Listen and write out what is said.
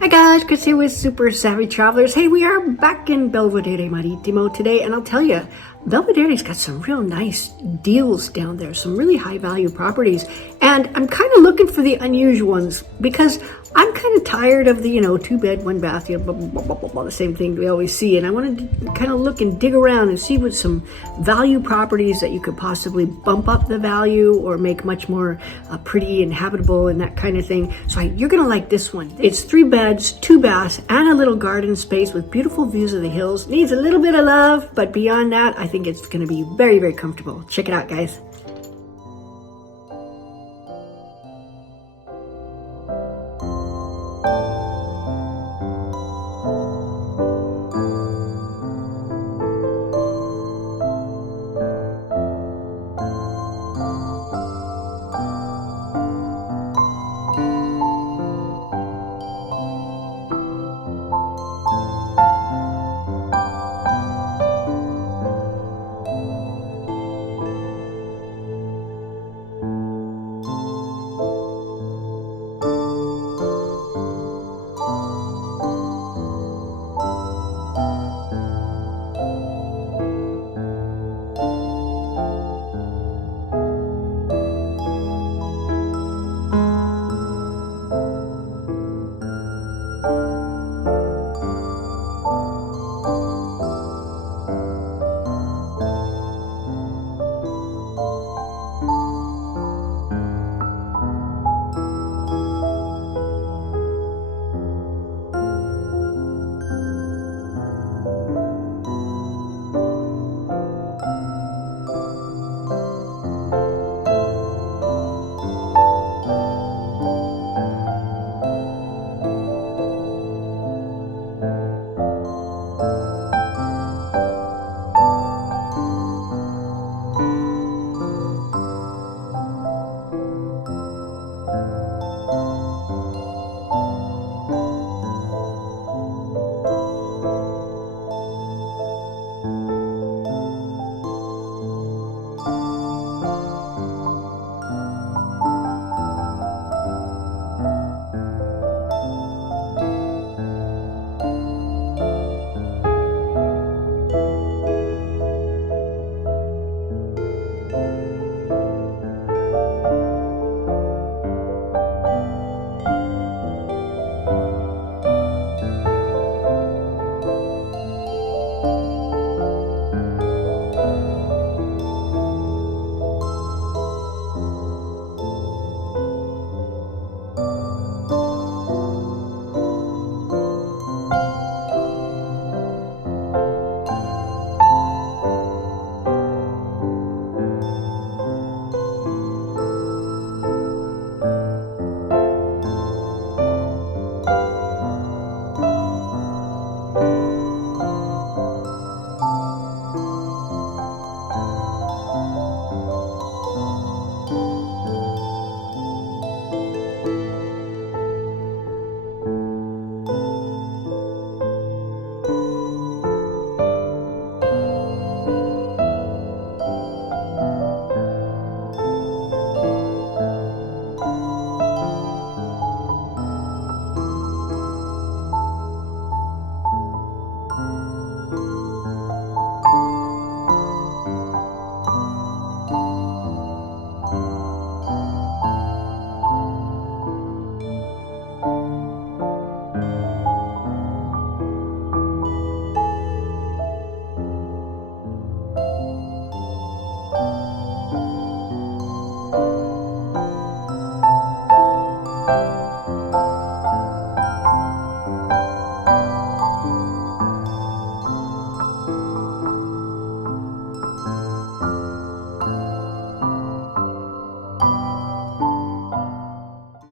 Hi guys, Chris here with Super Savvy Travelers. Hey, we are back in Belvedere Marittimo today, and I'll tell you, Belvedere's got some real nice deals down there, some really high value properties, and I'm kind of looking for the unusual ones because I'm kind of tired of the, 2 bed, 1 bath, blah, blah, blah, blah, blah, blah, the same thing we always see, and I want to kind of look and dig around and see what some value properties that you could possibly bump up the value or make much more pretty and habitable and that kind of thing. So you're going to like this one. It's 3 beds, 2 baths, and a little garden space with beautiful views of the hills. Needs a little bit of love, but beyond that, I think it's going to be very, very comfortable. Check it out, guys.